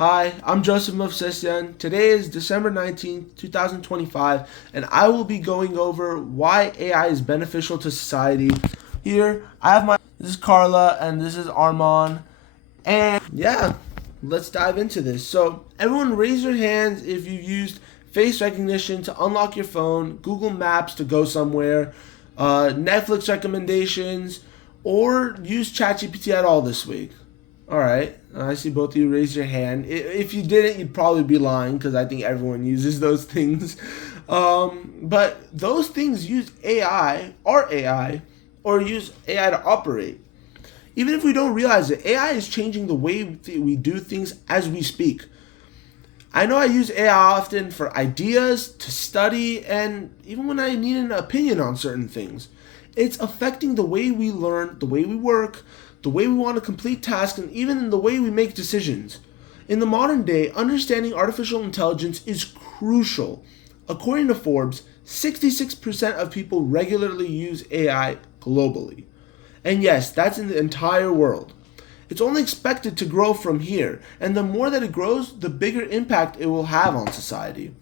Hi, I'm Joseph Movsesian. Today is December 19th, 2025, and I will be going over why AI is beneficial to society. Here, this is Carla, and this is Armand. And yeah, let's dive into this. So, everyone raise your hands if you've used face recognition to unlock your phone, Google Maps to go somewhere, Netflix recommendations, or use ChatGPT at all this week. All right. I see both of you raise your hand. If you didn't, you'd probably be lying because I think everyone uses those things. But those things use AI, or use AI to operate. Even if we don't realize it, AI is changing the way we do things as we speak. I know I use AI often for ideas, to study, and even when I need an opinion on certain things. It's affecting the way we learn, the way we work, the way we want to complete tasks, and even in the way we make decisions. In the modern day, understanding artificial intelligence is crucial. According to Forbes, 66% of people regularly use AI globally. And yes, that's in the entire world. It's only expected to grow from here, and the more that it grows, the bigger impact it will have on society.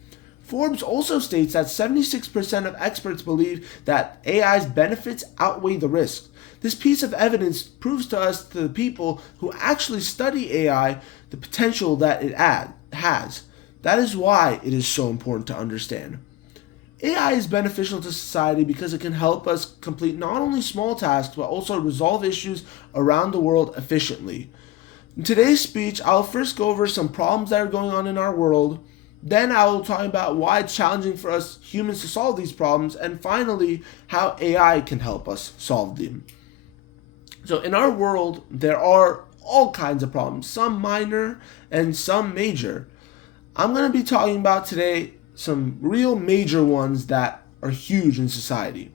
Forbes also states that 76% of experts believe that AI's benefits outweigh the risks. This piece of evidence proves to us, to the people who actually study AI, the potential that it has. That is why it is so important to understand. AI is beneficial to society because it can help us complete not only small tasks, but also resolve issues around the world efficiently. In today's speech, I'll first go over some problems that are going on in our world. Then I will talk about why it's challenging for us humans to solve these problems, and finally, how AI can help us solve them. So in our world, there are all kinds of problems, some minor and some major. I'm going to be talking about today some real major ones that are huge in society.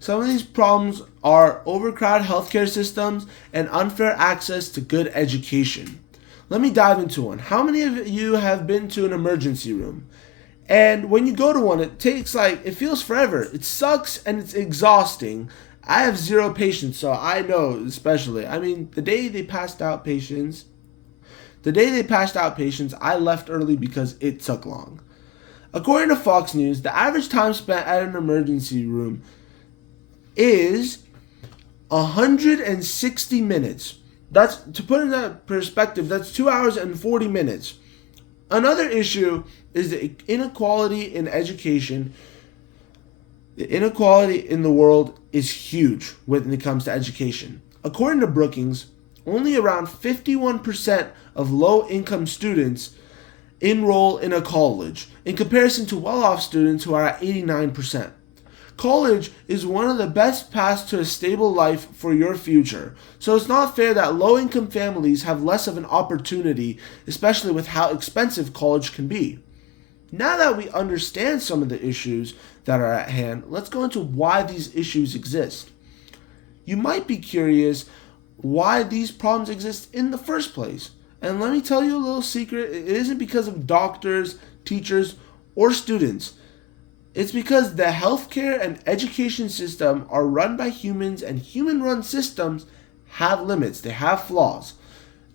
Some of these problems are overcrowded healthcare systems and unfair access to good education. Let me dive into one. How many of you have been to an emergency room? And when you go to one, it feels forever. It sucks and it's exhausting. I have zero patience, so I know especially. The day they passed out patients, I left early because it took long. According to Fox News, the average time spent at an emergency room is 160 minutes. That's, to put in that perspective, that's 2 hours and 40 minutes. Another issue is the inequality in education. The inequality in the world is huge when it comes to education. According to Brookings, only around 51% of low-income students enroll in a college, in comparison to well-off students who are at 89%. College is one of the best paths to a stable life for your future, so it's not fair that low-income families have less of an opportunity, especially with how expensive college can be. Now that we understand some of the issues that are at hand, let's go into why these issues exist. You might be curious why these problems exist in the first place. And let me tell you a little secret, it isn't because of doctors, teachers, or students. It's because the healthcare and education system are run by humans, and human-run systems have limits, they have flaws.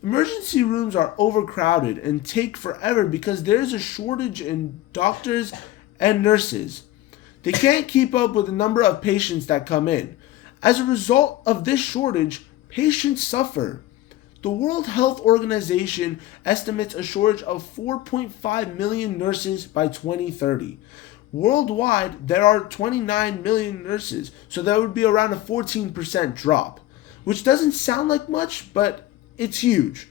Emergency rooms are overcrowded and take forever because there's a shortage in doctors and nurses. They can't keep up with the number of patients that come in. As a result of this shortage, patients suffer. The World Health Organization estimates a shortage of 4.5 million nurses by 2030. Worldwide, there are 29 million nurses, so that would be around a 14% drop, which doesn't sound like much, but it's huge.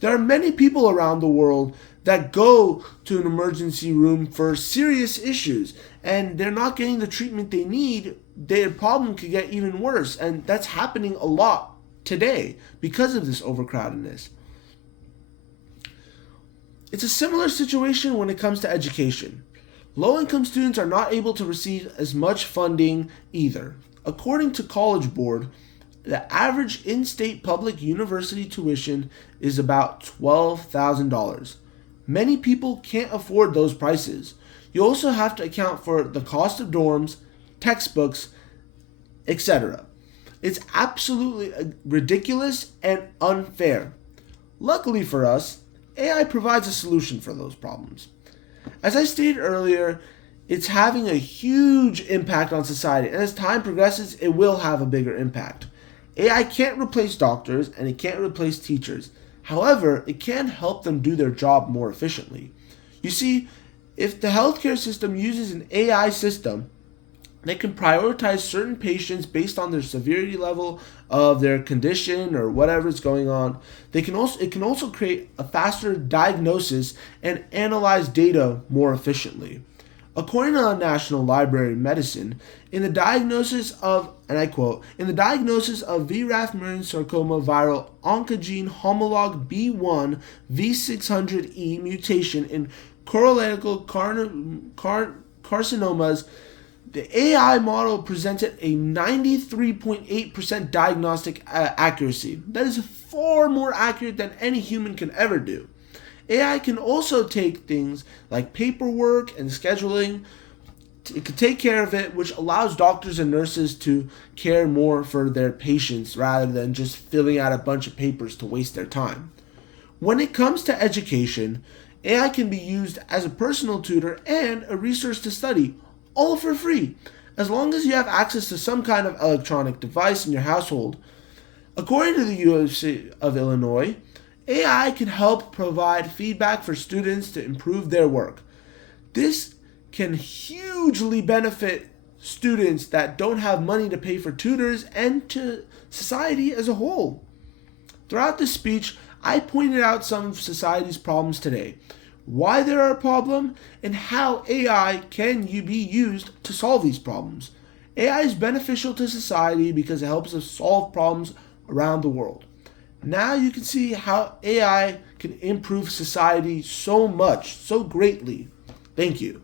There are many people around the world that go to an emergency room for serious issues, and they're not getting the treatment they need. Their problem could get even worse, and that's happening a lot today because of this overcrowdedness. It's a similar situation when it comes to education. Low-income students are not able to receive as much funding either. According to College Board, the average in-state public university tuition is about $12,000. Many people can't afford those prices. You also have to account for the cost of dorms, textbooks, etc. It's absolutely ridiculous and unfair. Luckily for us, AI provides a solution for those problems. As I stated earlier, it's having a huge impact on society, and as time progresses, it will have a bigger impact. AI can't replace doctors and it can't replace teachers. However, it can help them do their job more efficiently. You see, if the healthcare system uses an AI system, they can prioritize certain patients based on their severity level of their condition or whatever's going on. It can also create a faster diagnosis and analyze data more efficiently. According to the National Library of Medicine, in the diagnosis of, and I quote, in the diagnosis of VRAF Murine sarcoma viral oncogene homolog B1 V600E mutation in colorectal carcinomas, the AI model presented a 93.8% diagnostic accuracy. That is far more accurate than any human can ever do. AI can also take things like paperwork and scheduling. It can take care of it, which allows doctors and nurses to care more for their patients rather than just filling out a bunch of papers to waste their time. When it comes to education, AI can be used as a personal tutor and a resource to study, all for free, as long as you have access to some kind of electronic device in your household. According to the University of Illinois, AI can help provide feedback for students to improve their work. This can hugely benefit students that don't have money to pay for tutors and to society as a whole. Throughout this speech, I pointed out some of society's problems today, why they are a problem, and how AI can be used to solve these problems. AI is beneficial to society because it helps us solve problems around the world. Now you can see how AI can improve society so much, so greatly. Thank you.